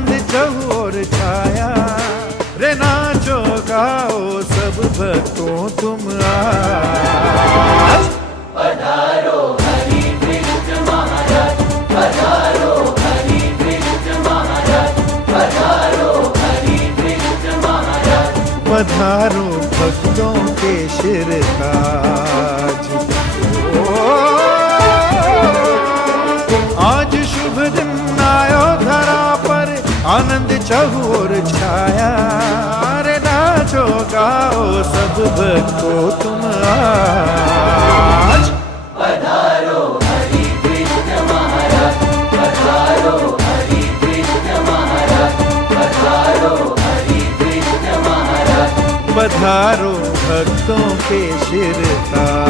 आनंद चहुओर छाया। रे नाचो गाओ सब भक्तों तुम आज। पधारो हरि द्विज महाराज, पधारो हरि द्विज महाराज, पधारो हरि द्विज महाराज। पधारो भक्तों के शिरताज। आज शुभ दिन आयो धरा पर, आनंद चहुओर छाया। रे नाचो गाओ सब भक्तों तुम आज। पधारो हरि द्विज महाराज, पधारो हरि द्विज महाराज, पधारो हरि द्विज महाराज। पधारो भक्तों के शिरताज।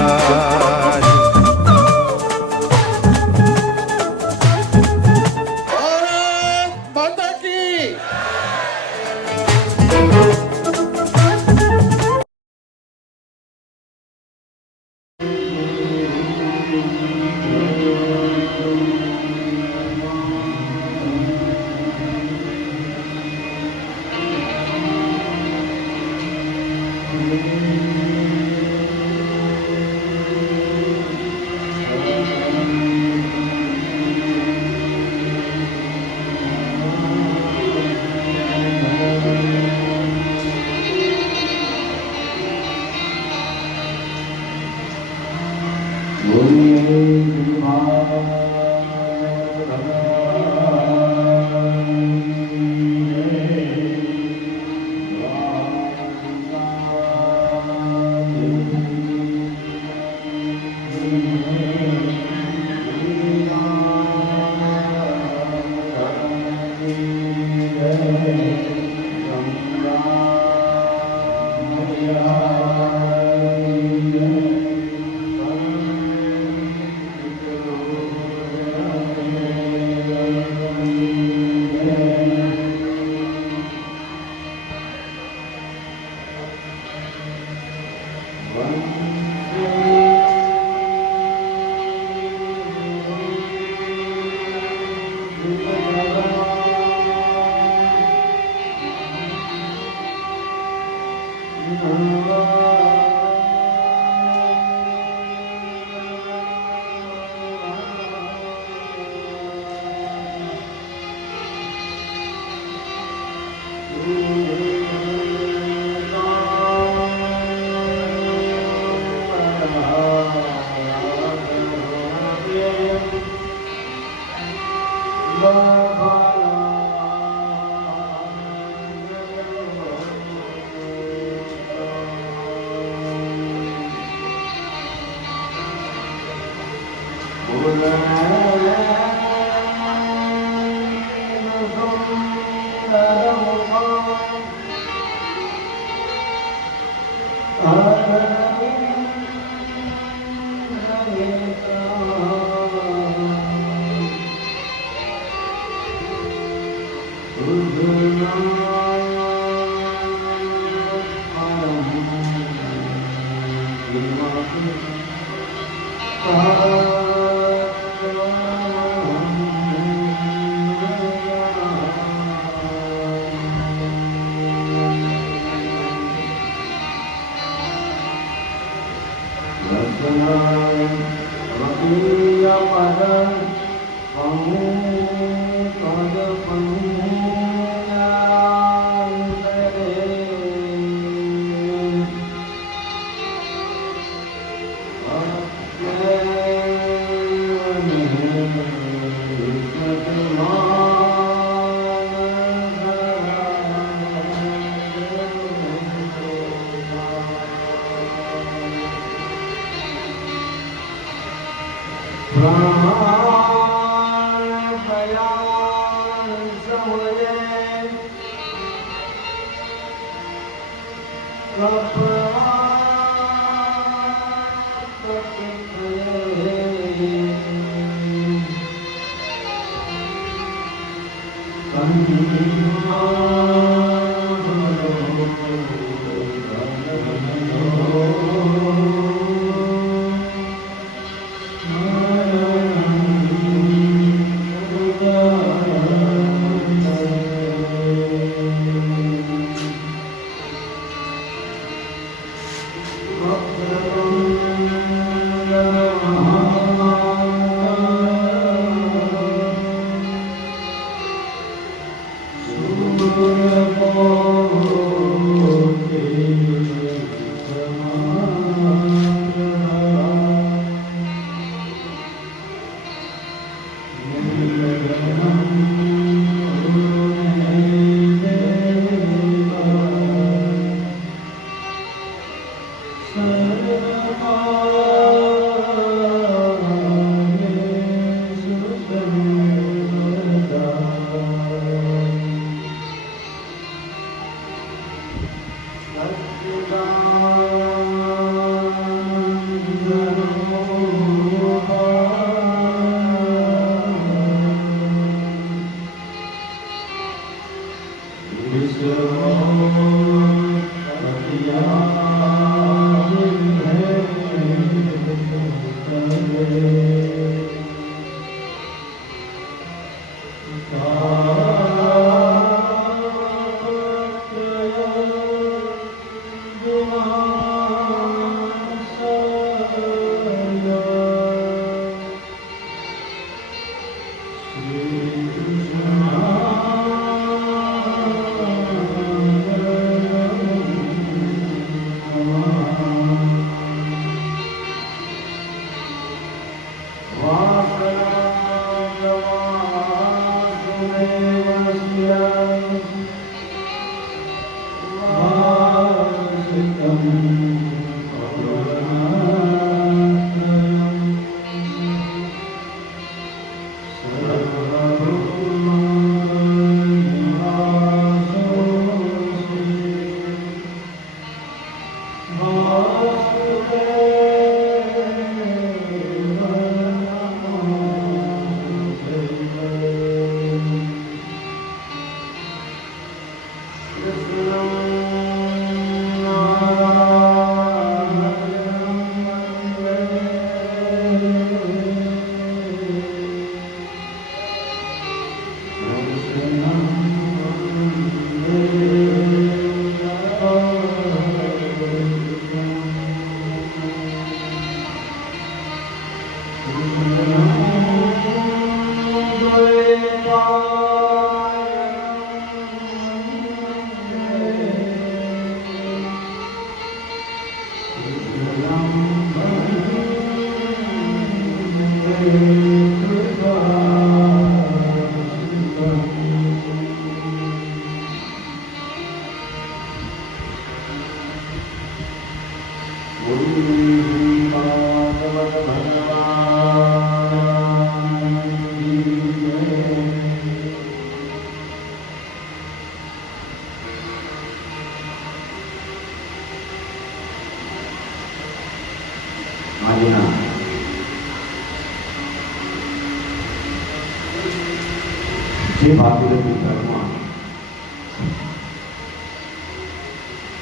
જે ભાગીરથી ધર્મ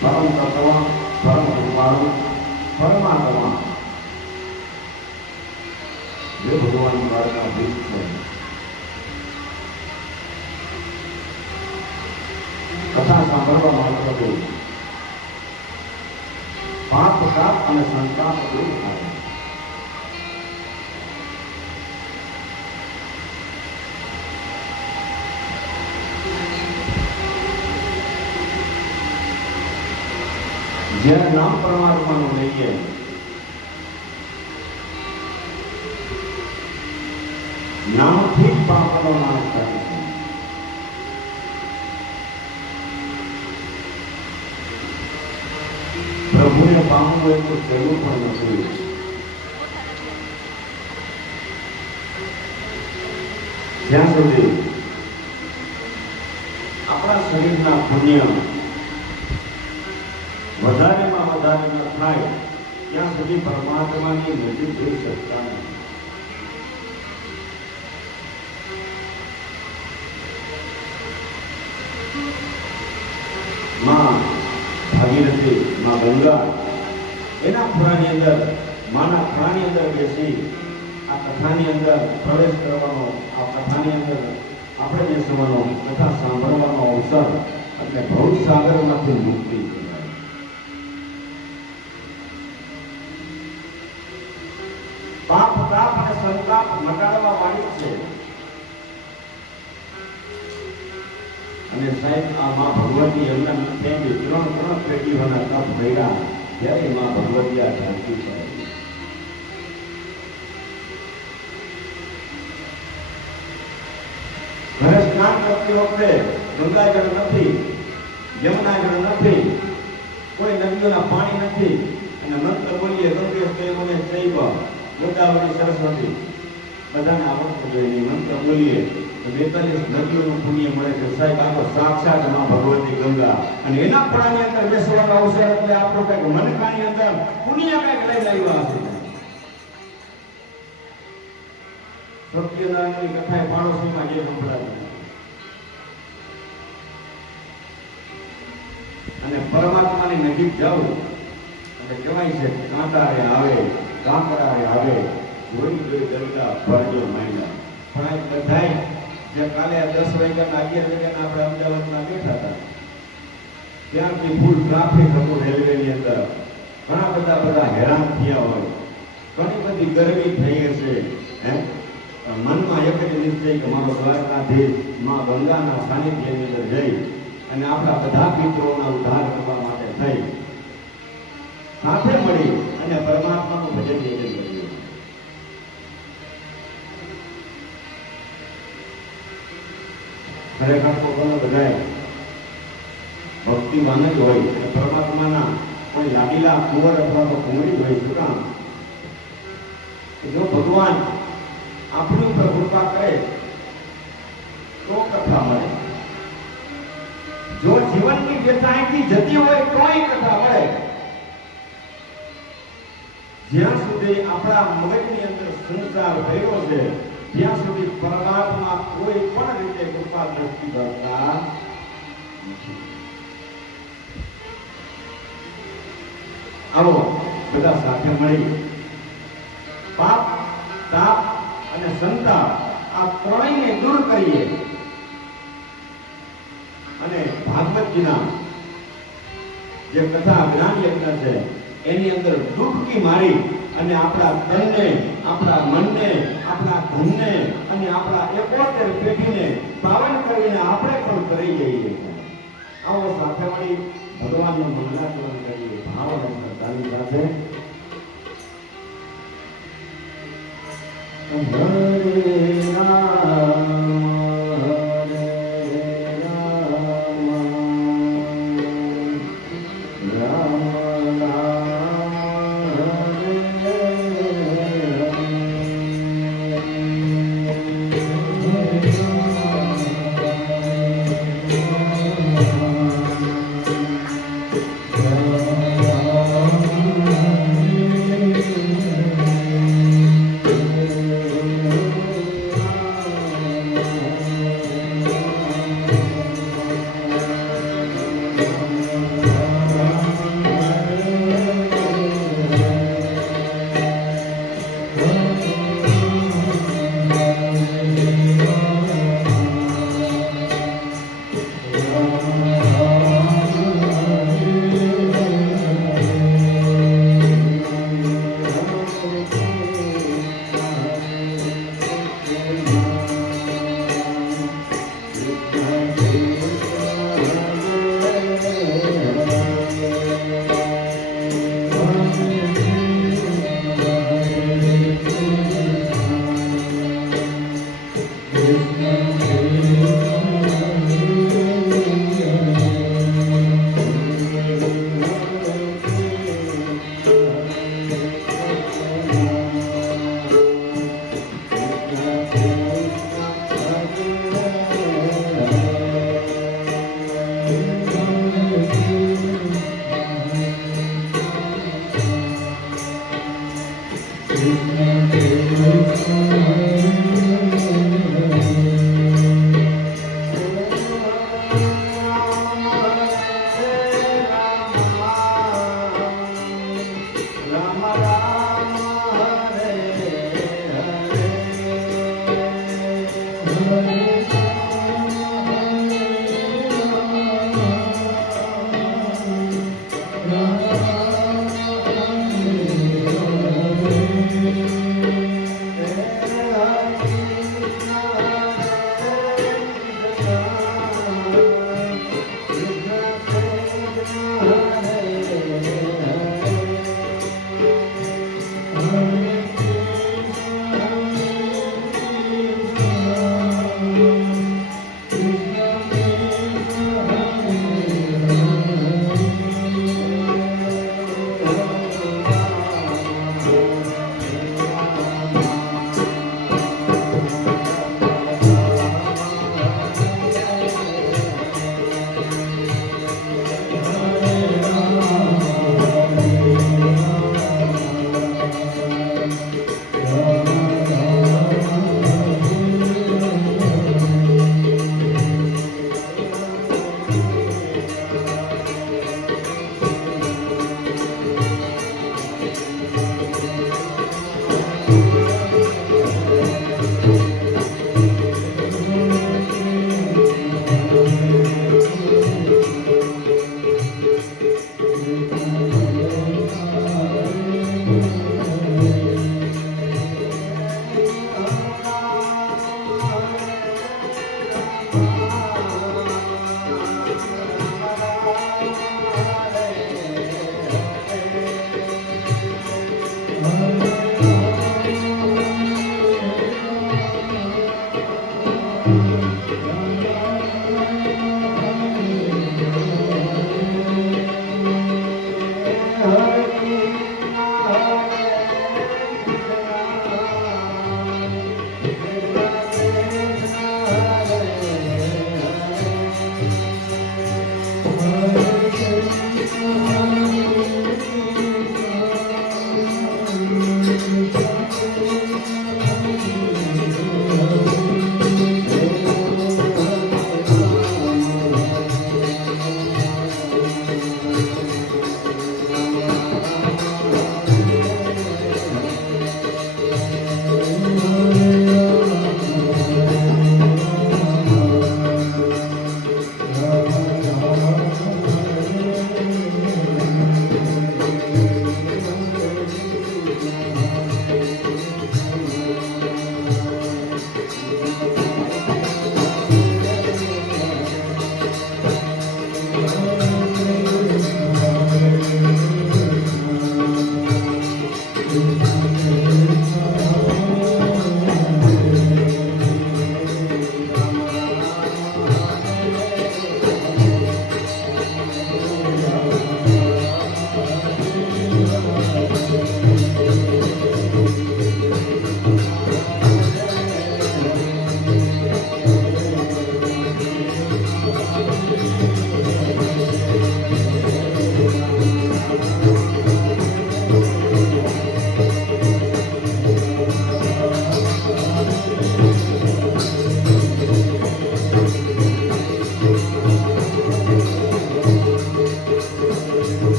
પરમ તત્વ પરમ રૂપાળુ પરમાત્મા જે ભગવાન દ્વારકા ભીત છે. કથા સાંભળવા માંગતો હતો. પાપ તાપ અને સંતાપ દૂર થાય. જ્યારે નામ પરમાત્માનું લઈએ નામથી જ પાપનો નાશ થાય છે. પ્રભુને પામવું એટલું સહેલું પણ નથી. જ્યાં સુધી આપણા શરીરના પુણ્ય વધારેમાં વધારે ન થાય ત્યાં સુધી પરમાત્માની નજીક જઈ શકતા નથી. માં ભાગીરથી માં ગંગા એના ખોળાની અંદર માના ખોળાની અંદર બેસી આ કથાની અંદર પ્રવેશ કરવાનો, આ કથાની અંદર આપણે બેસવાનો, કથા સાંભળવાનો અવસર એટલે ભવસાગરમાંથી મુક્તિ. પાપ તાપ અને સંતાપ મટાડવા વાળી છે. અને સાહેબ આ માં ભગવતી એમના ત્રણ ત્રણ પેઢીઓના તપ કર્યા ત્યારે માં ભગવતી આ જાણતી છે. ઘરે સ્નાન કરતી વખતે ગંગાજળ નથી, યમુનાજળ નથી, કોઈ નદીઓના પાણી નથી અને મંત્ર બોલીએ ગંગેશ દેવને ચૈવ ગોદાવરી સરસ્વતી બધાને આવડતું જોઈએ મંત્ર બોલીએ તો 42 નદીઓનું પુણ્ય મળે છે સાહેબ. આ તો સાક્ષાત માં ભગવતી ગંગા અને એના પડાની અંદર બેસવાનો અવસર એટલે આપણો કઈક મનકાની અંદર પુણ્ય કઈક લઈ લાવ્યા હશે. સત્યનારાયણની કથા પાડોશીમાં જે સંભળાવી અને પરમાત્માની નજીક જાવ એટલે કહેવાય છે કાંટારે આવે કાંકરારે આવે જોઈ જોઈ કરતા ફરજો માંડ્યા. પણ આ બધાય જે કાલે 10 વાગ્યાના 11 વાગ્યાના આપણે અમદાવાદમાં બેઠા હતા ત્યાંથી ફૂલ ટ્રાફિક હતું રેલવેની અંદર. ઘણા બધા હેરાન થયા હોય, ઘણી બધી ગરમી થઈ હશે હે મનમાં એક જ નિશ્ચય કે મારો દ્વારકાધીશ માં ગંગાના સાનિધ્યની અંદર જઈ અને આપણા બધા મિત્રોના ઉદ્ધાર કરવા માટે થઈ સાથે મળી અને પરમાત્માનું ભજન કર્યું. ખરેખર તો ઘણા બધા ભક્તિવાન જ હોય અને પરમાત્માના કોઈ લાડીલા કુંવર અથવા તો કુંવરી હોય. શું કામ? જો ભગવાન આપણી ઉપર કૃપા કરે તો કથા મળે. જો જીવનની વ્યથાથી જતી હોય તોય કથા મળે. જ્યાં સુધી આપણા મગજની અંદર સંસાર ભર્યો છે ત્યાં સુધી પરમાત્મા કોઈ પણ રીતે કૃપા દ્રષ્ટિ કરતા નથી. આવો બધા સાથે મળી પાપ તાપ અને સંતાપ આ ત્રણેયને દૂર કરીએ અને ભાગવતજીના જે કથા જ્ઞાન યજ્ઞ છે એની અંદર ડૂબકી મારી અને આપણા તનને આપણા મનને આપણા ધનને અને આપણા 71 પેઢીને પાવન કરીને આપણે પણ કરી જઈએ. આવો સાથે મળી ભગવાનનું મંગલાચરણ કરીએ ભાવ અને શ્રદ્ધાની સાથે. હરે રામ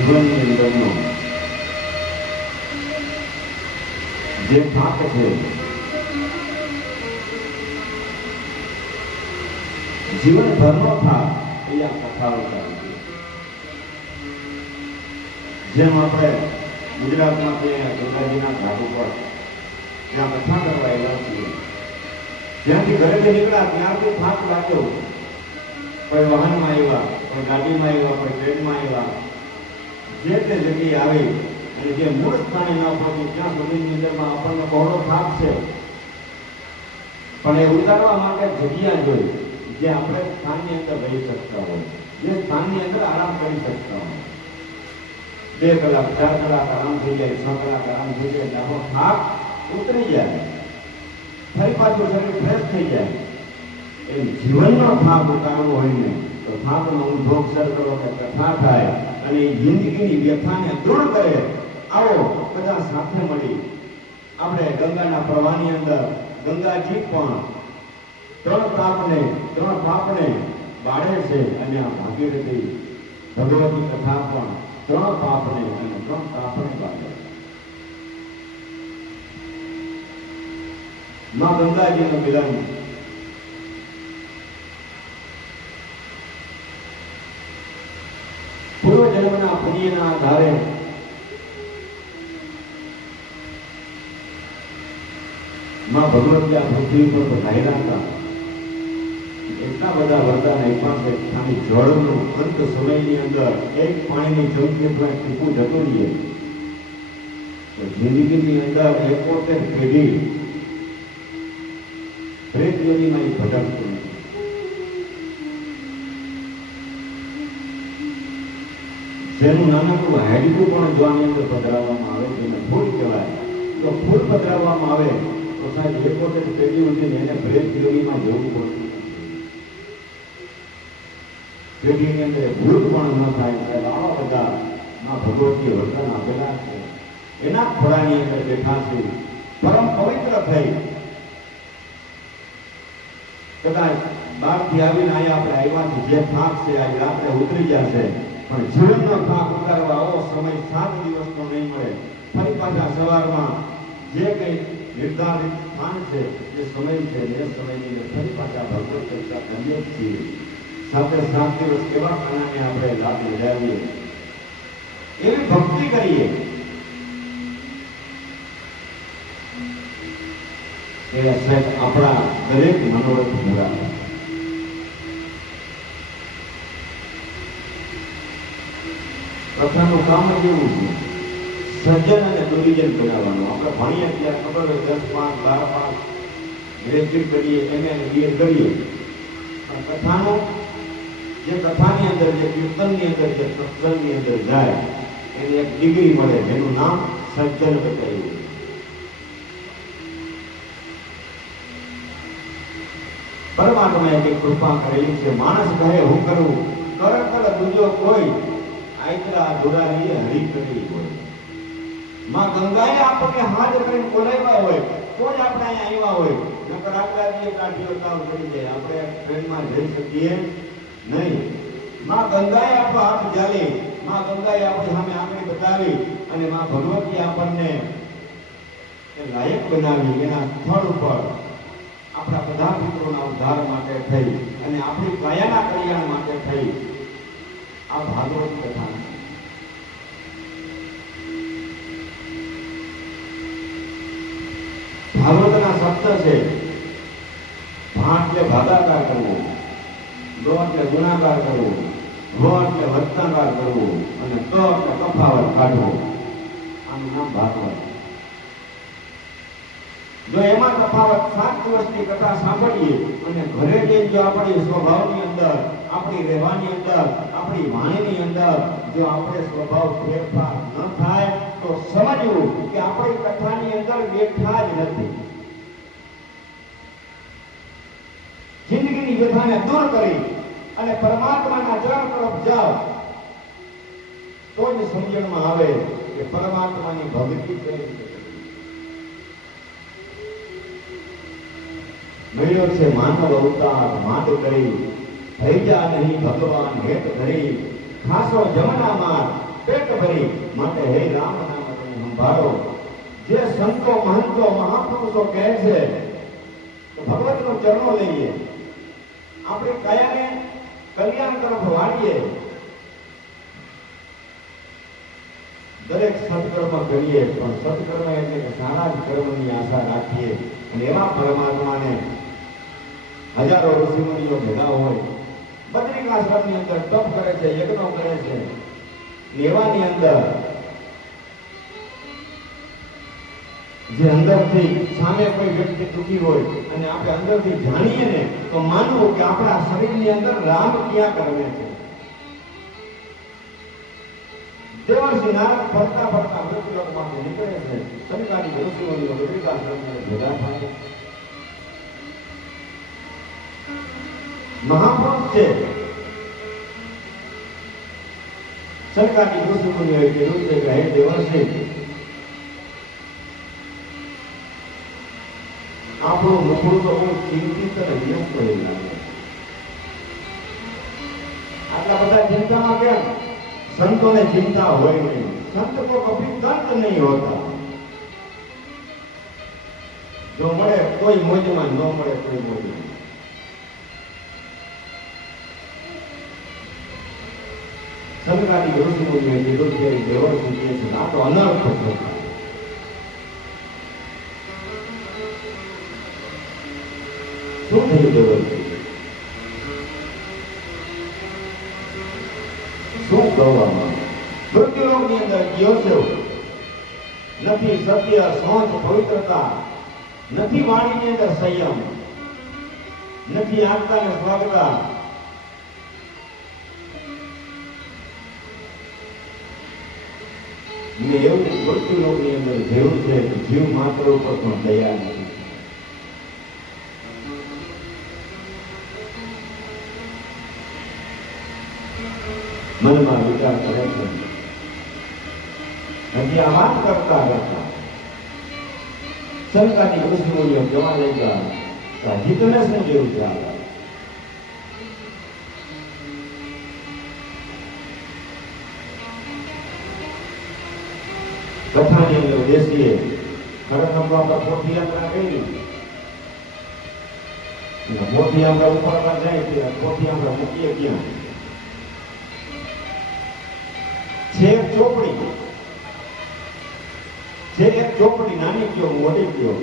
જીવનની અંદરનો જે થાક છે, જીવનભરનો થાક એ આ કથાઓ કરે છે. જેમ આપણે ગુજરાતમાં ત્યાં ગંગાજીના ઘાટ ઉપર જ્યાં કથા કરવા આવ્યા છીએ, જ્યાંથી ઘરેથી નીકળ્યા ત્યારથી થાક લાગ્યો. કોઈ વાહનમાં આવ્યા, કોઈ ગાડીમાં આવ્યા, કોઈ ટ્રેનમાં આવ્યા, જે તે જગ્યાએ આવી અને જે મૂળ સ્થાને ન પહોંચી ત્યાં સુધીની અંદરમાં આપણને બહોળો થાક છે. પણ એ ઉતારવા માટે જગ્યા જોઈ જે આપણે સ્થાનની અંદર રહી શકતા હોય, જે સ્થાનની અંદર આરામ કરી શકતા હોય. 2 કલાક 4 કલાક આરામ થઈ જાય, 6 કલાક આરામ થઈ જાય, આપણો થાક ઉતરી જાય, ફરી પાછું શરીર ફ્રેશ થઈ જાય. એમ જીવનનો થાક ઉતારવો હોય ને તો થાકનો ઉદ્ભવ સર કરો કે કથા થાય અને જિંદગીની વ્યથાને દૂર કરે. આવો બધા સાથે મળી આપણે ગંગાના પ્રવાહની અંદર ગંગાજી પણ 3 પાપને બાળે છે અને આ ભાગીરથી ભગવતી કથા પણ 3 પાપને અને 3 તાપને બાળે છે. માં ગંગાજીનું મિલન પૂર્વજન્મના પુણ્યના આધારે માં ભગવતી આ પૃથ્વી પર પધાર્યા હતા. એટલા બધા વરદાન આપ્યા છે. ખાલી જળનું અંત સમયની અંદર એક પાણીની ચમચી પણ ટીપું જતું રહીએ તો જિંદગીની અંદર 71 પેઢી પ્રેત યોનીમાં એ ભટકતું નથી. જેનું નાનકડું હાડકું પણ જો આની અંદર પધરાવવામાં આવે તેને ફૂલ કહેવાય. તો ફૂલ પધરાવવામાં આવે તો સાહેબ 71 પેઢી સુધી એને પ્રેત યોનીમાં જવું પડતું નથી. પેઢીની અંદર ભૂલ પણ ન થાય. સાહેબ આવા બધા માં ભગવતીએ વરદાન આપેલા છે. એના ખોળાની અંદર બેઠા છે, પરમ પવિત્ર થઈ. કદાચ બહારથી આવીને અહીંયા આપણે આવ્યા છે, જે થાક છે આજે રાત્રે ઉતરી જશે, પણ જીવનનો થાક ઉતારવા આવો સમય 7 દિવસનો નહીં મળે. ફરી પાછા સવારમાં જે કંઈ નિર્ધારિત સ્થાન છે, જે સમય છે, એ સમયની ફરી પાછા ભગવત ચર્ચા કરીએ છીએ. સાથે 7 દિવસ કેવા ખાનાને આપણે લાભ લેવાવીએ, એવી ભક્તિ કરીએ એ સાહેબ આપણા દરેક મનોરથ પૂરા થાય. કથાનું કામ જ એવું છે, સજ્જન અને દુર્જન બનાવવાનું. આપણે ભણીએ ત્યારે ખબર હોય 10 પાસ 12 પાસ ગ્રેજ્યુએટ કરીએ, MA અને BA કરીએ, પણ કથાનું જે કથાની અંદર, જે કીર્તનની અંદર, જે સત્સંગની અંદર જાય એની એક ડિગ્રી મળે, જેનું નામ સજ્જન બતાવ્યું. પરમાત્માએ જે કૃપા કરેલી છે. માણસ કહે હું કરું, કર દૂજો કોઈ, આયતરા દુરારી હરી કરી હોય. માં ગંગાએ આપણને હાથ કરીને બોલાવ્યા હોય તો જ આપણે અહીંયા આવ્યા હોય. નકર આટલાથી કાઢીઓ તાવ કરી જાય, આપણે ટ્રેનમાં જઈ શકીએ નહીં. માં ગંગાએ આપણો હાથ જાલી, માં ગંગાએ આપણી સામે આંગળી બતાવી અને માં ભગવતી આપણને લાયક બનાવી. એના સ્થળ ઉપર આપણા બધા મિત્રોના ઉદ્ધાર માટે થઈ અને આપણી કાયાના કલ્યાણ માટે થઈ આ ભાગવત કથા. ભાગવતના શબ્દ છે ભા એટલે ભાગાકાર કરવો, લો એટલે ગુણાકાર કરવો, વ એટલે વત્તાકાર કરવો અને ક એટલે તફાવત કાઢવો. આનું નામ ભાગવત. જો એમાં તફાવત 7 દિવસની કથા સાંભળીએ અને ઘરે જઈને જો આપણી સ્વભાવની અંદર, આપણી રહેવાની અંદર, આપણી વાણીની અંદર જો આપણે સ્વભાવ ફેરફાર ન થાય તો સમજવું કે આપણી કથાની અંદર બેઠા જ નથી. જિંદગીની વ્યથાને દૂર કરી અને પરમાત્માના ચરણ તરફ જાઓ તો જ સમજણમાં આવે કે પરમાત્માની ભક્તિ કઈ રીતે. મળ્યો છે માનવ અવતાર માત કરી, થઈ જા નહીં ભગવાન હેત ધરી, ખાસો જમનામાં પેટ ભરી, માટે હે રામ નામ તમે સંભાળો. જે સંતો મહંતો મહાપુરુષો કહે છે તો ભગવતનો ચરણો લઈએ, આપણી કાયાને કલ્યાણ તરફ વાળીએ, દરેક સત્કર્મ કરીએ, પણ સત્કર્મ એટલે કે સારા જ કર્મની આશા રાખીએ. અને એવા પરમાત્માને હજારો ઋષિમુનિઓ ભેગા હોય, બદ્રિકાશ્રમની અંદર તપ કરે છે, યજ્ઞો કરે છે. એવાની અંદર જે અંદરથી સામે કોઈ વ્યક્તિ દુઃખી હોય અને આપણે અંદરથી જાણીએ ને તો માનવું કે આપણા શરીરની અંદર રામ ક્યાં કરવે છે. દેવર્ષિ નારદ ફરતા ફરતા મૃત્યુલોકમાંથી નીકળે છે. શંકરાની ઋષિમુનિઓ બદ્રિકાશ્રમને ભેગા થાય. મહાપુરુષ છે. શંકરાની ઋષિમુનિઓએ કીધું છે કે હે દેવર્ષિ, આપણું મુખડું તો બહુ ચિંતિત અને વ્યસ્ત થઈ લાગે. આટલા બધા ચિંતામાં કેમ? સંતોને ચિંતા હોય નહીં. સંત તો કભી દંત નહીં હોતા. જો મળે કોઈ મોજમાં, ન મળે કોઈ મોજમાં. શંકરાની ઋષિમુનિઓએ કીધું કે દેવર્ષિ કહે છે આ તો અનર્થ છે. શું થયું દેવર્ષિ? શું કહેવામાં? મૃત્યુલોકની અંદર ગયો છે, નથી સત્ય, શોચ, પવિત્રતા, નથી વાણીની અંદર સંયમ, નથી આગતા ને સ્વાગતા. ને એવું મૃત્યુલોકની અંદર જેવું છે, જીવ માત્ર ઉપર પણ દયા નથી. મનમાં વિચાર કરે છે. હજી આ વાત કરતા કરતા શંકરાની ઋષિમુનિઓ કહેવા લઈ ગયા હજી તને શું જેવું છે? કથાની અંદર બેસીએ ખરેખર તો આપણે મોટી યાત્રા કરી મોટી આપણે ઉપરમાં જાય છે મોટી આપણે મૂકીએ ક્યાં છે એક ચોપડી નાની કયો મોટી કયો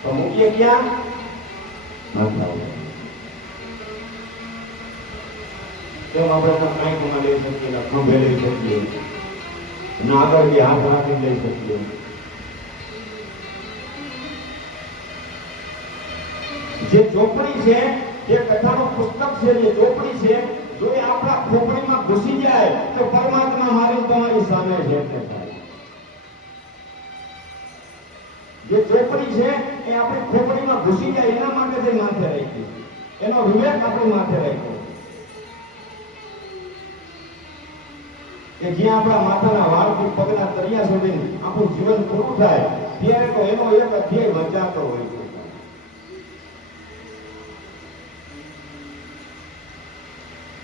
તો મૂકીએ ક્યાં માથા તેમ આપણે કાંઈકમાં લઈ શકીએ ખંભે લઈ શકીએ અને આગળ બી હાથ રાખીને લઈ શકીએ જે ચોપડી છે જે કથાનું પુસ્તક છે જે ચોપડી છે જો એ આપણા ખોપડીમાં ઘૂસી જાય તો પરમાત્મા મારી તમારી સામે છે જે ચોપડી છે એ આપણી ખોપડીમાં ઘૂસી જાય એના માટે જે માથે રાખ્યું એનો વિવેક આપણી માથે રાખ્યો કે જ્યાં આપણા માથાના વાળથી પગના તળિયા સુધી આપણું જીવન પૂરું થાય ત્યારે તો એનો એક અધ્યાય વંચાતો હોય છે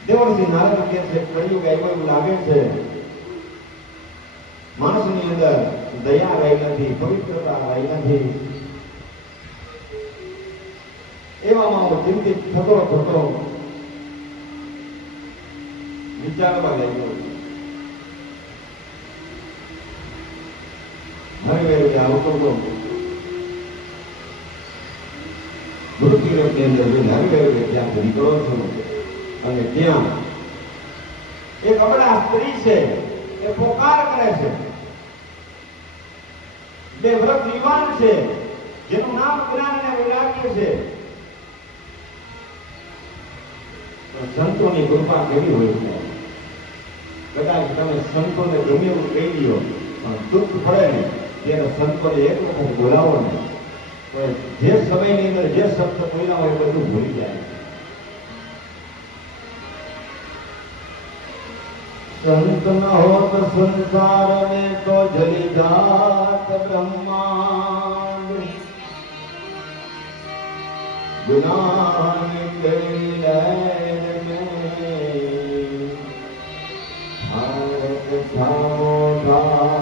દેવળસિંહ નારદ કહે છે કળિયુગ આવ્યો એવું લાગે છે માણસની અંદર દયા રહી નથી પવિત્રતા રહી નથી એવામાં હું ચિંતિત થતો વિચારવા લાગ્યો હરિવેર આવતો હતો મૃત્યુલોકની અંદર હરિવેર ત્યાં નીકળો છું અને ત્યાં એક અબળા સ્ત્રી છે એ પોકાર કરે છે બે વ્રત વિવાન છે જેનું નામ જ્ઞાન અને વૈરાગ્ય છે સંતોની કૃપા કેવી હોય છે કદાચ તમે સંતોને ગમે એવું કહી દો પણ દુઃખ પડે ને ત્યારે સંતોને એક વખત બોલાવો ને તો જે સમયની અંદર જે શબ્દ બોલ્યા હોય બધું ભૂલી જાય સંત ન હોત સંસાર ને તો જલી જાત બ્રહ્માંડ ગુનાની તેરી લહેર મેં ભારત છામોઢા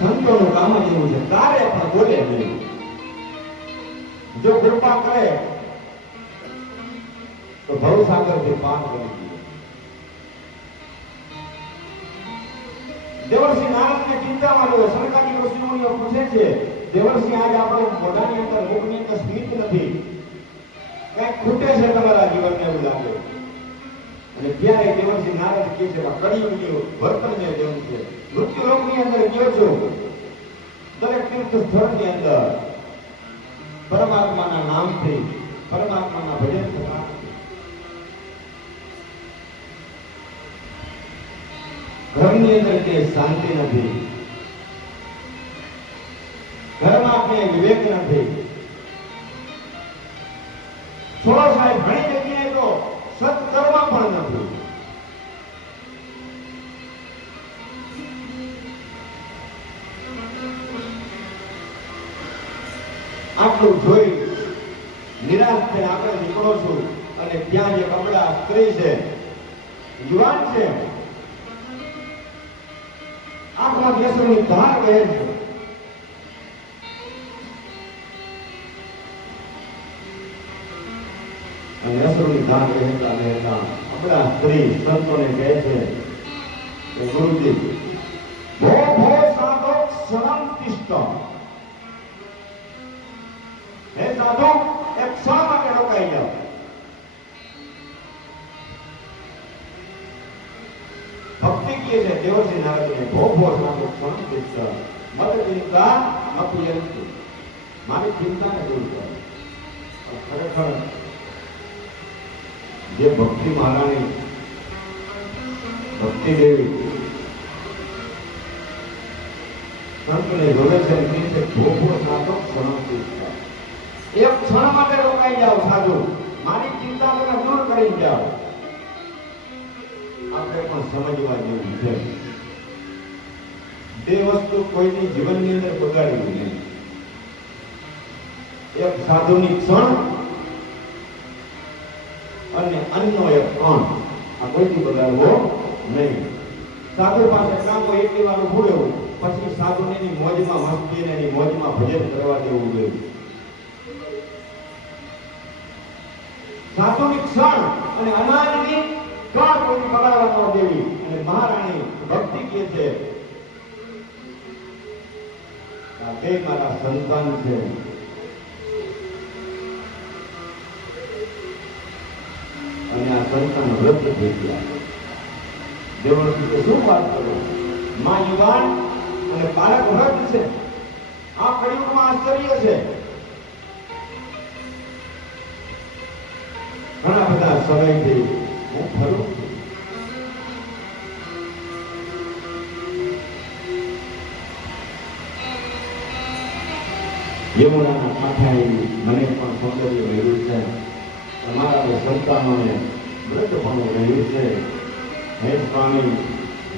સંતોનું કામ જ એવું છે તારે પણ બોલે નહીં જો કૃપા કરે તો ભવસાગરથી પાર કરી દે દેવર્ષિ નારદને ચિંતામાં રહ્યો સરકારી ઋષિમુનિઓ પૂછે છે દેવર્ષિ આજ આપણું મોઢાની અંદર મુખની અંદર સ્મિત નથી કઈક ખૂટે છે તમારા જીવનને એવું લાગે અને ત્યારે દેવર્ષિ નારદ કહે છે કળિયુગની વર્તનને જેવું છે મૃત્યુલોકની અંદર ગયો છું દરેક તીર્થ સ્થળની અંદર પરમાત્માના નામથી પરમાત્માના ભજન થતા ઘરની અંદર તે શાંતિ નથી ઘરમાં આપણે વિવેક નથી થોડો સાહેબ ઘણી જગ્યાએ તો સત્કર્મ પણ નથી આટલું જોઈ નિરાશ થઈને આગળ નીકળો છું અને ત્યાં જે કપડા સ્ત્રી છે યુવાન છે આંખમાં કેસરની ધાર વહે છે અને અસુરની ધાર વહેતા વહેતા કપડા સ્ત્રી સંતોને કહે છે કે ગુરુજી ભો ભો સાધો ક્ષણમ તિષ્ઠ હે સાધુ એક ક્ષણ માટે રોકાઈ જાઓ ભક્તિ કહે છે દેવર્ષિ નારદને ભો ભો સાધો ક્ષણમ તિષ્ઠ મત ચિંતા અપયંતુ મારી ચિંતાને દૂર કરો ખરેખર જે ભક્તિ મહારાણી ભક્તિ દેવી સંતને જોડે છે અને કહે છે ભોગવો સાધો ક્ષણોથી થાય. એક ક્ષણ માટે રોકાઈ જાઓ સાધુ, મારી ચિંતા તમે દૂર કરી જાઓ. આપણે પણ સમજવા જેવું છે. બે વસ્તુ કોઈની જીવનની અંદર બગાડવી નહીં. એક સાધુની ક્ષણ અને અન્નનો એક કણ, આ કોઈથી બગાડવો નહીં. સાધુ પાસે કામ હોય એટલી વાર ઉભું રહેવું, પછી સાધુને એની મોજમાં મસ્તી અને એની મોજમાં ભજન કરવા દેવું જોઈએ. સાધુની ક્ષણ અને અનાજની કણ કોઈની બગાડવા ન દેવી. અને મહારાણી ભક્તિ કહે છે આ બે મારા સંતાન છે, અને આ સંતાન વ્રત થઈ ગયા. દેવળથી શું વાત કરો, માં યુવાન અને બાળક વ્રત છે. આ કળિયુગમાં આશ્ચર્ય છે. ઘણા બધા સમયથી હું ફરું છું. યમુનાના કાંઠે મને પણ સૌંદર્ય રહ્યું છે. તમારા બે સંતાનોને વ્રતપણું રહ્યું છે. હે સ્વામી,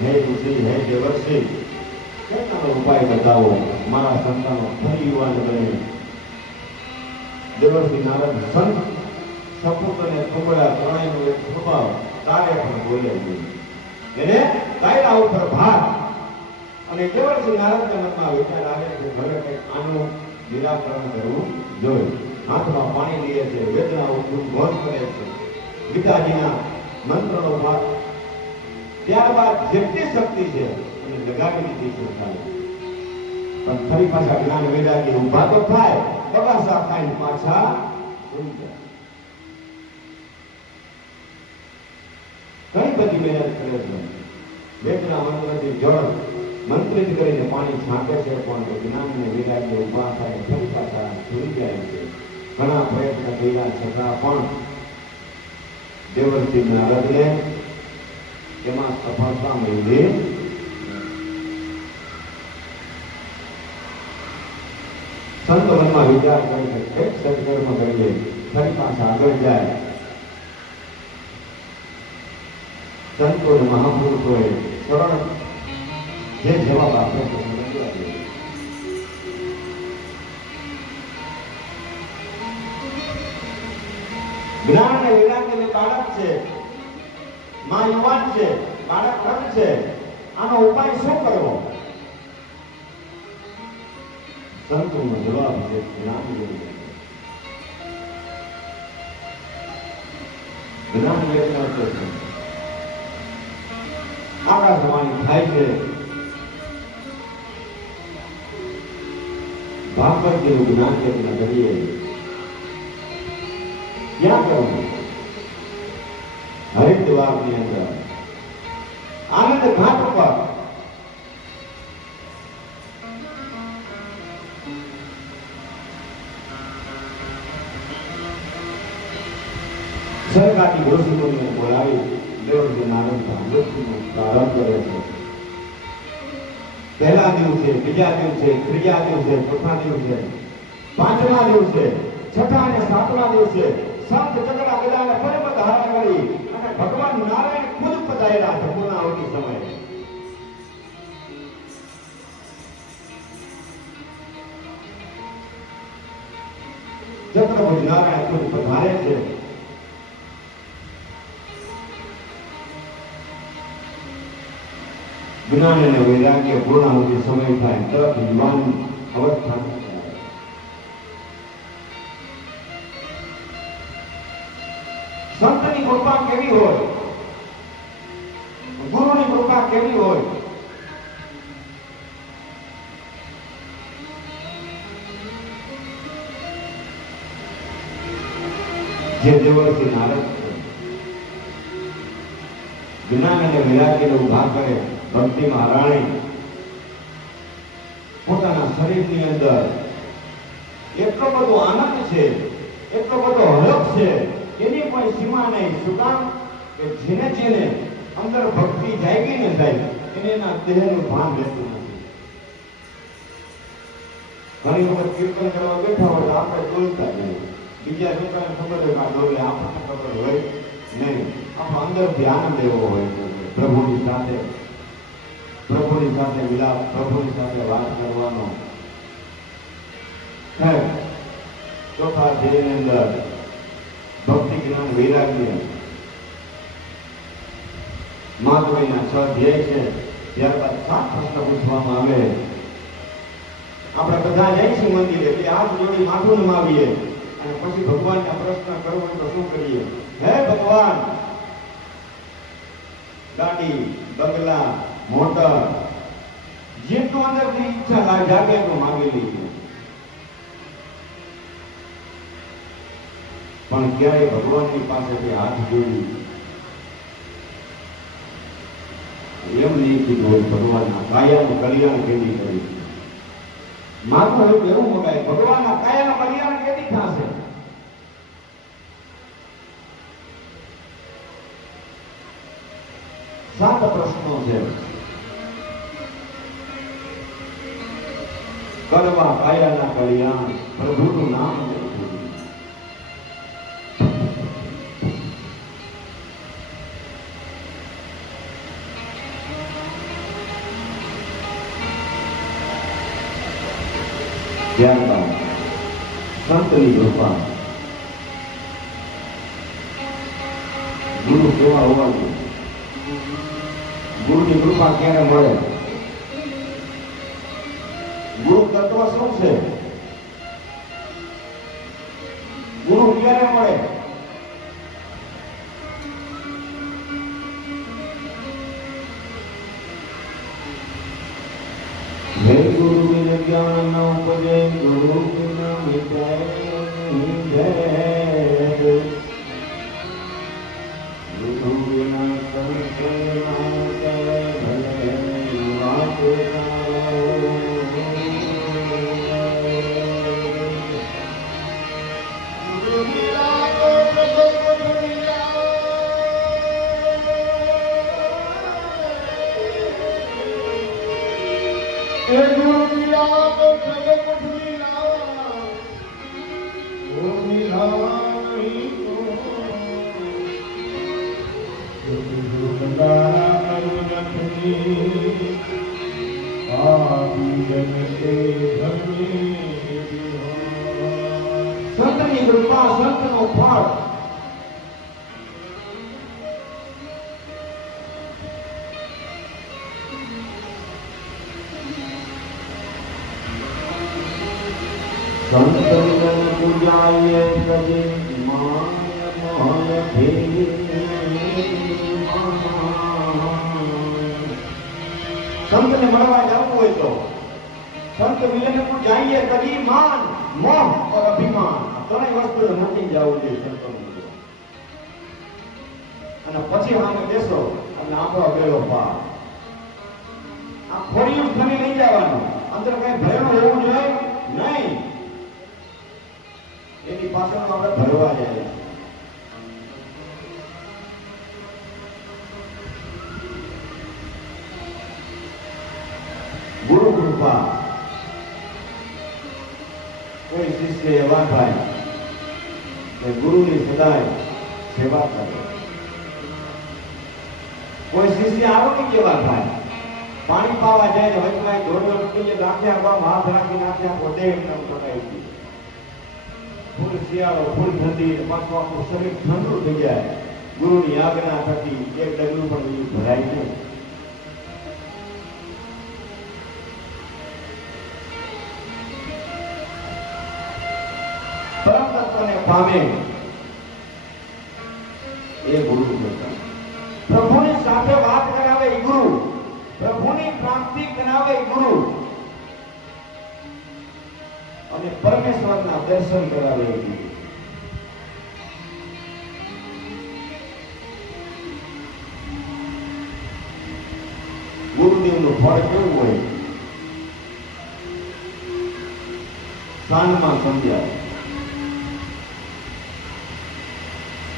હે ઋષિ, હે દેવર્ષિ, કેટલાનો ઉપાય બતાવો, મારા સંતાનો ફરી યુવાન બને. દેવર્ષિ નારદ સંત સપૂત અને કુંબળા ત્રણેયનો એક સ્વભાવ તારે પણ બોલાવી એને કાયદા ઉપર ભાર. અને દેવર્ષિ નારદના મનમાં વિચાર આવે છે ભલે કંઈક આનું નિરાકરણ કરવું જોઈએ. હાથમાં પાણી લે છે, વેદના ઉદ્ઘોષ કરે છે, ગીતાજીના મંત્રનો ભાગ, ત્યારબાદ જેટલી શક્તિ છે એને લગાવી દીધી છે ખાલી. પણ ફરી પાછા જ્ઞાન વૈરાગ્ય ઉભા તો થાય, બગાસા ખાઈને પાછા ઉડી જાય. ઘણી બધી મહેનત કરે છે. વેદના મંત્રથી જળ મંત્રિત કરીને પાણી છાંટે છે, પણ જ્ઞાન અને વૈરાગ્ય ઉભા થાય ફરી પાછા ઉડી જાય છે. ઘણા પ્રયત્ન કર્યા છતાં પણ દેવર્ષિ નારદને એમાં સફળતા મળી. સંત મનમાં વિચાર કરે છે એક સત્કર્મ કરીએ, ફરી પાછા આગળ જાય. સંતો અને મહાપુરુષોએ સરળ જે જવાબ આપ્યો છે જ્ઞાન અને વૈરાગ્ય બાળક છે, માં યુવાન છે, બાળક રંગ છે, આનો ઉપાય શું કરવો? સંતોનો જવાબ છે જ્ઞાન વૈરાગ્ય. જ્ઞાન વૈરાગ્ય અર્થ છે આકાશવાણી થાય છે, ભાગવત જેવું જ્ઞાન યજ્ઞ કરીએ. ક્યાં કરવું? હરિદ્વારની અંદર આનંદ ઘાટ પર સરકારી ઋષિઓને બોલાવી દેવર્ષિ નારદ ભાગવતનો પ્રારંભ કરે છે. પહેલા દિવસે, બીજા દિવસે, ત્રીજા દિવસે, ચોથા દિવસે, પાંચમા દિવસે, છઠ્ઠા અને સાતમા દિવસે સંત ચકડા ગદાને પર્વત ધારણ કરી અને ભગવાન નારાયણ ખુદ પધાર્યા છે પૂર્ણાહુતિ સમયે. ચક્રભુજ નારાયણ ખુદ પધારે છે. જ્ઞાન અને વૈરાગ્ય પૂર્ણાહુતિ સમય થાય તરત યુવાન અવસ્થા. સંતની કૃપા કેવી હોય, ગુરુની કૃપા કેવી હોય? જે દેવર્ષિ નારદ જ્ઞાન અને વૈરાગ્યને ઉભા કરે, ભક્તિ મહારાણી પોતાના શરીરની અંદર એટલો બધો આનંદ છે, એટલો બધો હરખ છે, એની કોઈ સીમા નહીં. શું કામ કે જેને જેને અંદર ભક્તિ જાગી ન જાય એને એના દેહનું ભાન રહેતું નથી. ઘણી વખત કીર્તન કરવા બેઠા હોય તો આપણે બોલતા નહીં, બીજા છોકરાને ખબર હોય કે આ ડોલે, આપણને ખબર હોય નહીં. આપણો અંદરથી આનંદ એવો હોય છે પ્રભુની સાથે વિલાપ, પ્રભુની સાથે વાત કરવાનો. ચોથા અધ્યાયની અંદર ભક્તિ જ્ઞાન વૈરાગ્ય મહાત્મયના 6 અધ્યાય છે. ત્યારબાદ 7 પ્રશ્ન પૂછવામાં આવે. આપણે બધા જઈએ છીએ મંદિરે, એટલે હાથ જોડી માથું નમાવીએ અને પછી ભગવાનના પ્રશ્ન કરવો તો શું કરીએ? હે ભગવાન, ગાડી, બંગલા, મોટર, જેટલું અંદરથી ઈચ્છા જાગે તો માંગી લઈએ. પણ ક્યારે ભગવાનની પાસેથી હાથ જોડી એમ નહીં કીધું હોય ભગવાનના કાયાનું કલ્યાણ કેવી કરી. મારું એવું એવું મગાય ભગવાનના કાયાનું કલ્યાણ કેવી થશે? 7 પ્રશ્નો છે. કરવા કાયાના કલ્યાણ, પ્રભુનું નામ લેવું. ત્યારબાદ સંતની કૃપા. ગુરુ કેવા હોવા જોઈએ? ગુરુની કૃપા ક્યારે મળે? ગુરુ તત્વ શું છે? ગુરુ ક્યારે મળે? હે ગુરુ બિન જ્ઞાન ન ઉપજે, ગુરુ બિન મિટાય જય. ગુરુ બિના સંસાર ભલે વાત સંતની કૃપા, સંતનો ફળ. સંતન પૂજાય સજે માન મોહન ભેરી. સંતને મળવા જવું હોય તો સંત મિલનપુર જઈએ, કદી માન, મોહ और અભિમાન ત્રણેય વસ્તુ મૂકી જવું જોઈએ સંતોને. અને પછી આને બેસો અને આપણો બેડો પાર. આ ખોડિયું ખરી લઈ જવાનું, અંદર કઈ ભરેલું હોવું જોઈએ નહીં. એની પાછળ આપણે ભરવા જાય. ગુરુ કૃપા. કોઈ શિષ્ય એવા થાય કે ગુરુની સદાય સેવા કરે. કોઈ શિષ્ય આરોગ્ય કેવા થાય, પાણી પાવા જાય હવે કઈ દોડો ઉઠી નાખે, હાથ રાખી નાખે, પોતે એમને પકાવી દે. ફૂલ શિયાળો, ફૂલ ઠંડી, પાછું આપણું શરીર ઠંડુ થઈ જાય. ગુરુની આજ્ઞા થકી એક ડગલું પણ બીજું ભરાય નહીં. પરમ તત્વને પામે એ ગુરુ હતા. પ્રભુની સાથે વાત કરાવે એ ગુરુ, પ્રભુની પ્રાપ્તિ કરાવે એ ગુરુ, અને પરમેશ્વરના દર્શન કરાવે એ ગુરુ. ગુરુદેવનું ફળ કેવું હોય? સાંજમાં સમજાય.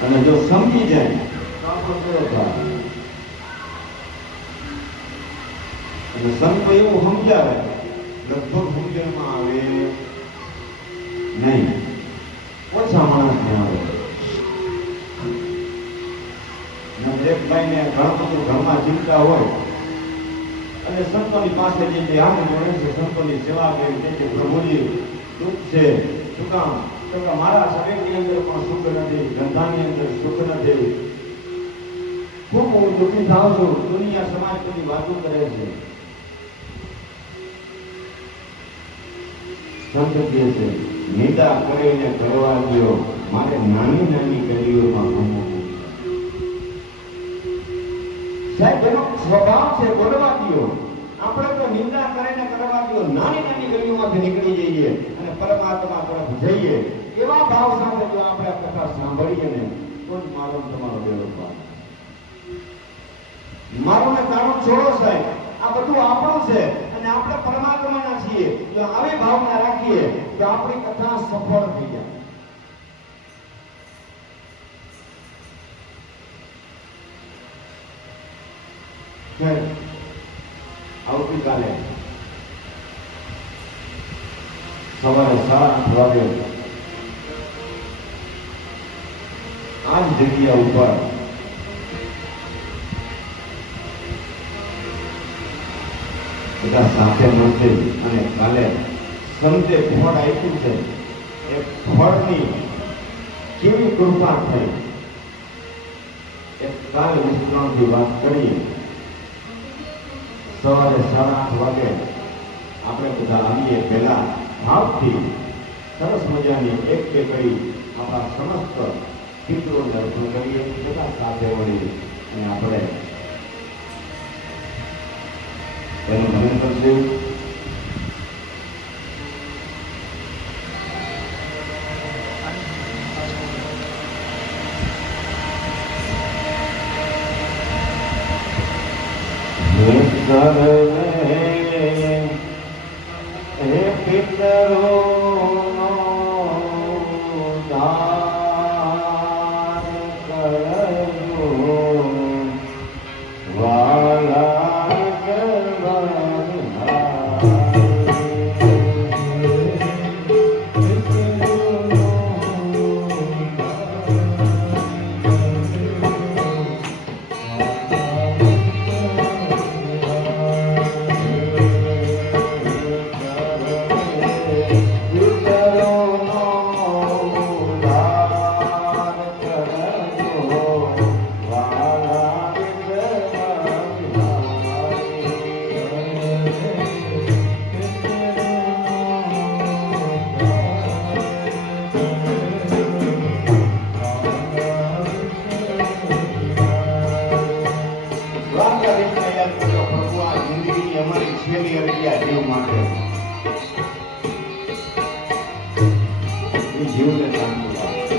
અને જો સમજી જાય તો આપણો કેવો થાય? અને સંતો એવું સમજાવે લગભગ મુંબઈમાં આવે નહીં, ઓછા માણસ ને આવે. દરેક ભાઈને ઘણું બધું ઘરમાં ચિંતા હોય અને સંતોની પાસે જે હાથ જોડે છે, સંતોની સેવા કરી છે, પ્રભુજી દુઃખ છે. શું કામ? તો કે મારા શરીરની અંદર પણ સુખ નથી, ધંધાની અંદર સુખ નથી, ખૂબ હું દુઃખી થાઉં છું. દુનિયા સમાજ બધી વાતો કરે છે. સંત કહે છે નિંદા કરીને કરવા દો, મારે નાની નાની ગલીઓમાં ભણવું. સાહેબ એનો સ્વભાવ છે બોલવા દો. આપણે તો નિંદા કરીને કરવા દો, નાની નાની ગલીઓમાંથી નીકળી જઈએ અને પરમાત્મા તરફ જઈએ. એવા ભાવ સાથે જો આપણે આ કથા સાંભળીએ ને તો જ મારો તમારો બેડો પાર. મારો ને તારો છોડો સાહેબ, આ બધું આપણું છે અને આપણે પરમાત્માના છીએ. જો આવી ભાવના રાખીએ તો આપણી કથા સફળ થઈ જાય. આવતીકાલે સવારે 7:30 વાગે આ જ જગ્યા ઉપર બધા સાથે મળશે અને કાલે સંતે ફળ આપ્યું છે એ ફળની કેવી કૃપા થઈ એ કાલે વિસ્તરણથી વાત કરીએ. સવારે 8:30 વાગે આપણે બધા આવીએ. પહેલા ભાવથી સરસ મજાની એક બે કરી આપણા સમસ્ત પિતૃઓને અર્પણ કરીએ. બધા સાથે મળી અને આપણે એનું ભજન કરશું. હે પિતરોનો દાન કરજો, વાલા જીવને શાંતિ લાગે.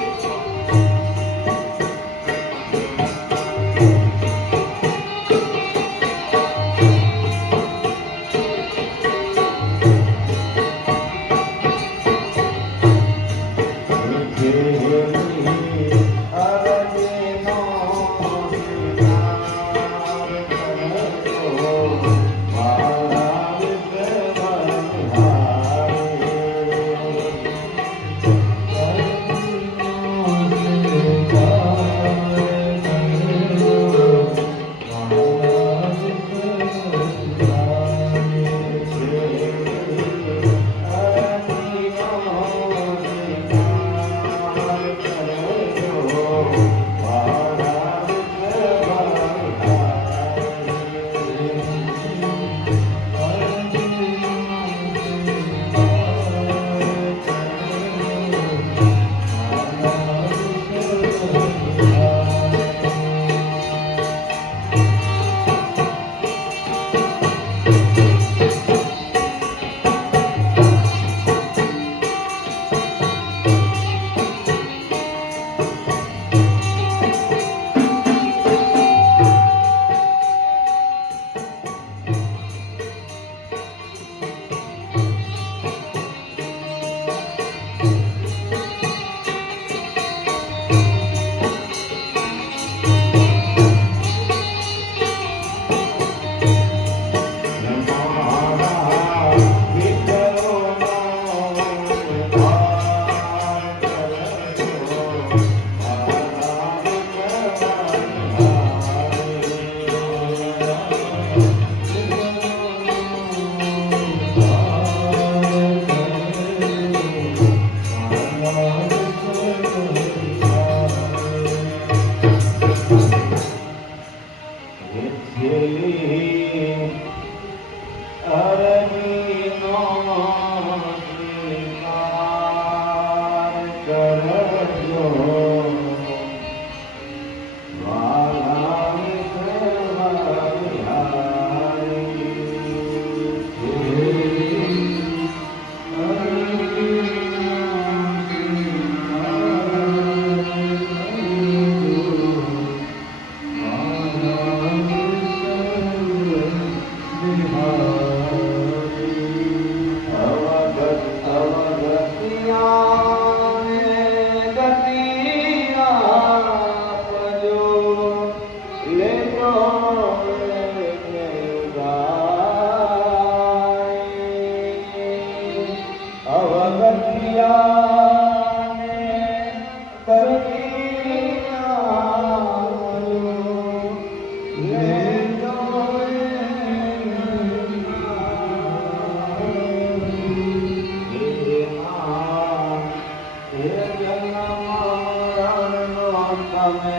તમે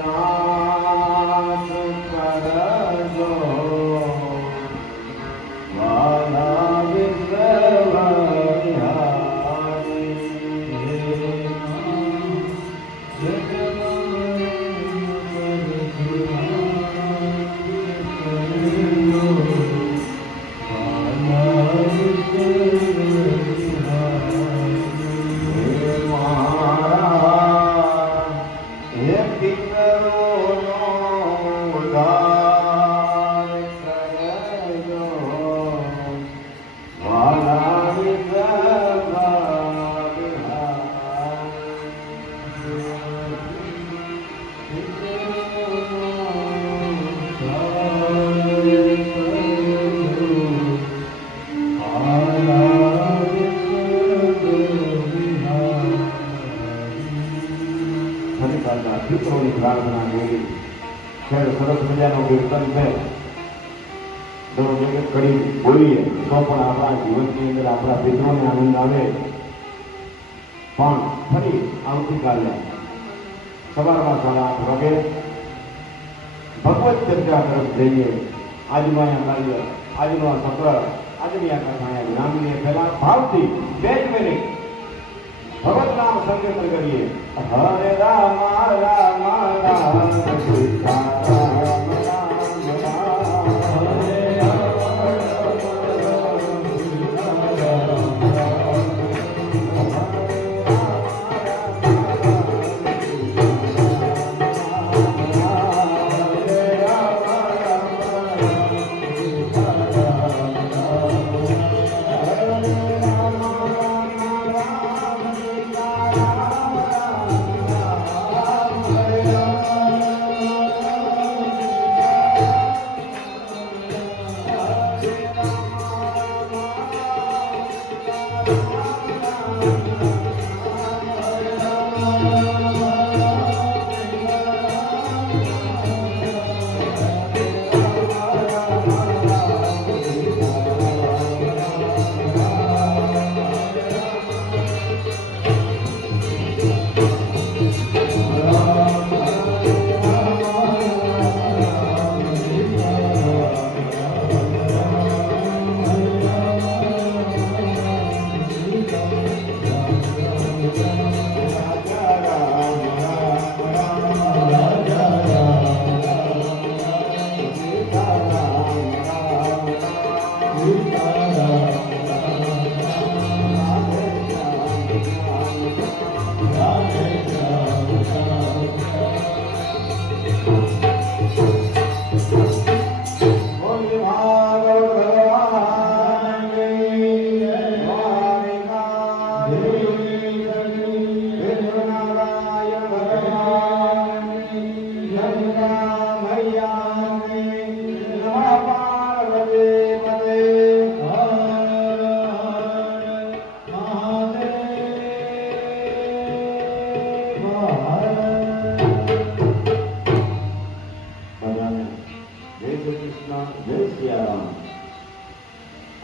નાથ કરજો વાલા પિતૃની પ્રાર્થના કરી છે. સરસ મજાનો કીર્તન છે. જો એક કડી બોલીએ તો પણ આપણા જીવનની અંદર આપણા પિતૃને આનંદ આવે. પણ ફરી આવતીકાલે સવારમાં 8:30 વાગે ભગવત ચર્ચા તરફ જઈએ. આજનું અહીંયા કાર્ય, આજનું આ સત્ર, આજની આ કથા વિરામીને પહેલા ભાવથી 2 મિનિટ ભગવત નામ સંકીર્તન કરીએ. હરે રામ રામ રામ સીતારામ રામ રામ હરે રામ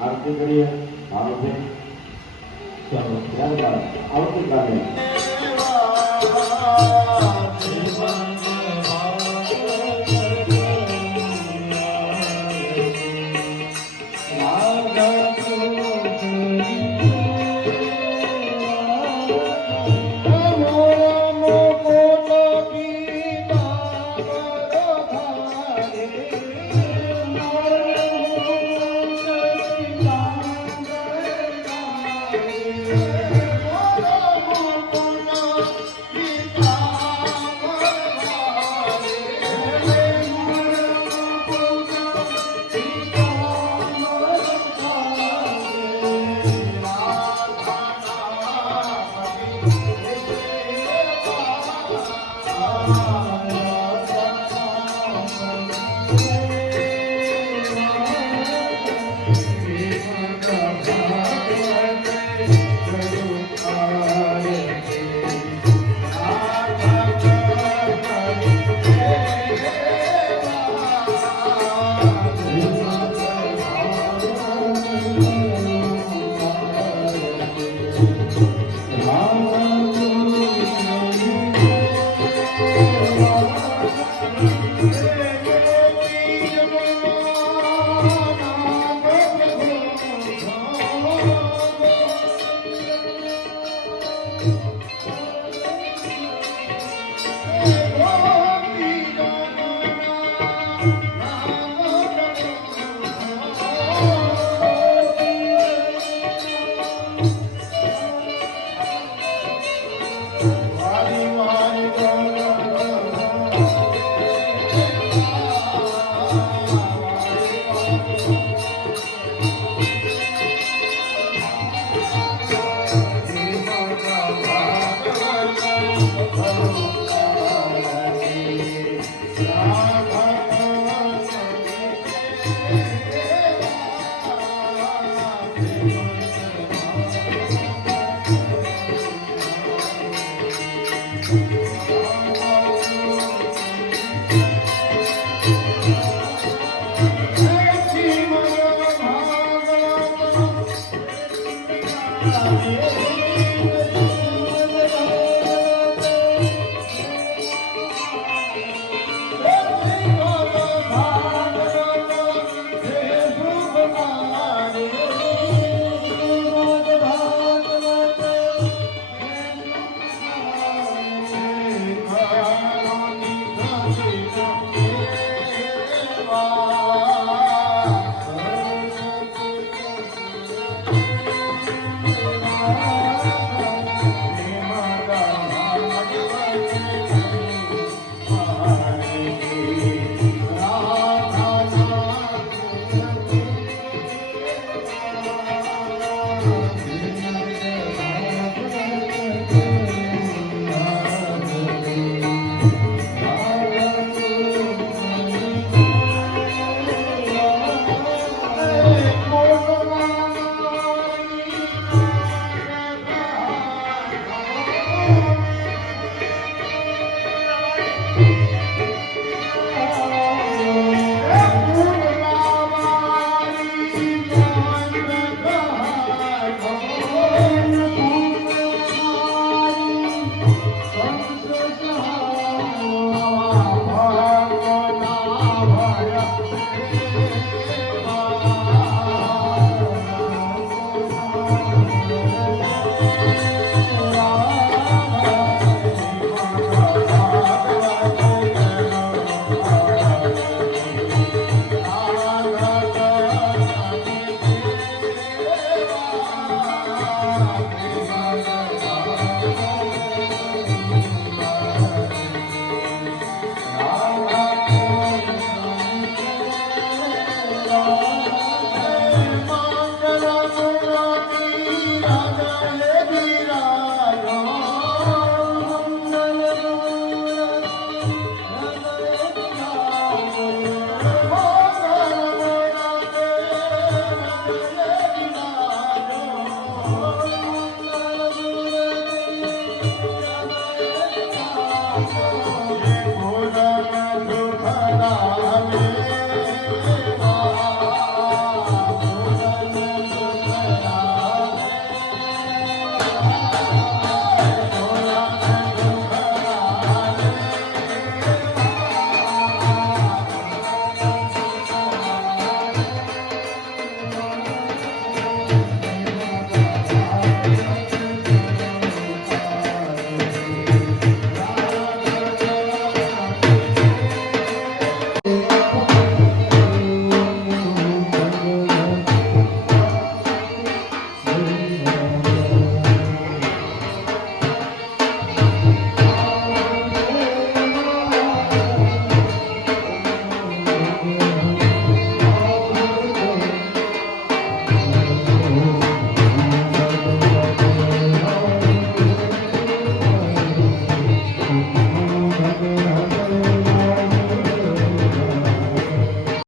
આરતી કરીએ ભાવથી. ચાલો ત્યારબાદ આવતીકાલે Oh સંત